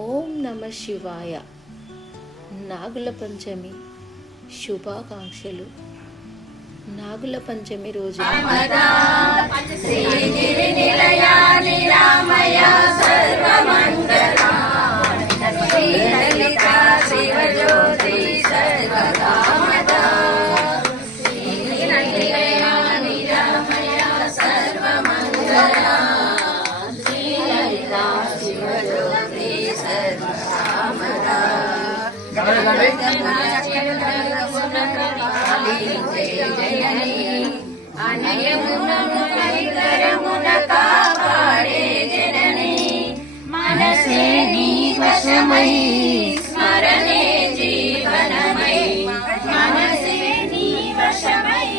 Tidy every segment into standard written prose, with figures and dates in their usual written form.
ఓం నమ శివాయ. నాగుల పంచమి శుభాకాంక్షలు. నాగుల పంచమి రోజు మనసే నీ వశమై స్మరణే జీవనమై, మనసే నీ వశమై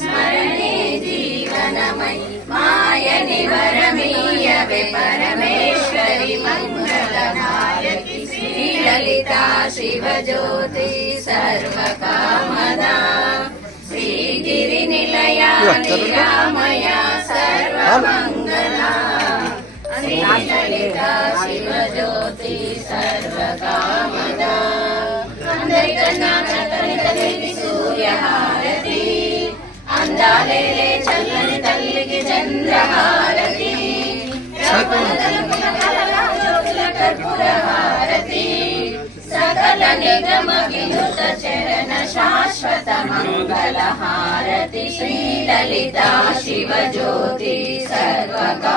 స్మరణే జీవనమై, మాయని వరమీయవే పరమేశ్వరి మంగళనాయకి శ్రీ లలితా శివజ్యోతి సర్వకామదా, శ్రీగిరి నిలయా నిరామయ సర్వమంగళా, శ్రీ లలితా శివజ్యోతి సర్వకామదా. అందరికన్నా చక్కని తల్లికి సూర్యహారతి, అందాలే చల్లని తల్లికి చంద్రహారతి, కర్పూరహారతి, సకల నిగమ వినుత చరణ శాశ్వత మంగళ హారతి, శ్రీ లలితా శివజ్యోతి సర్వకా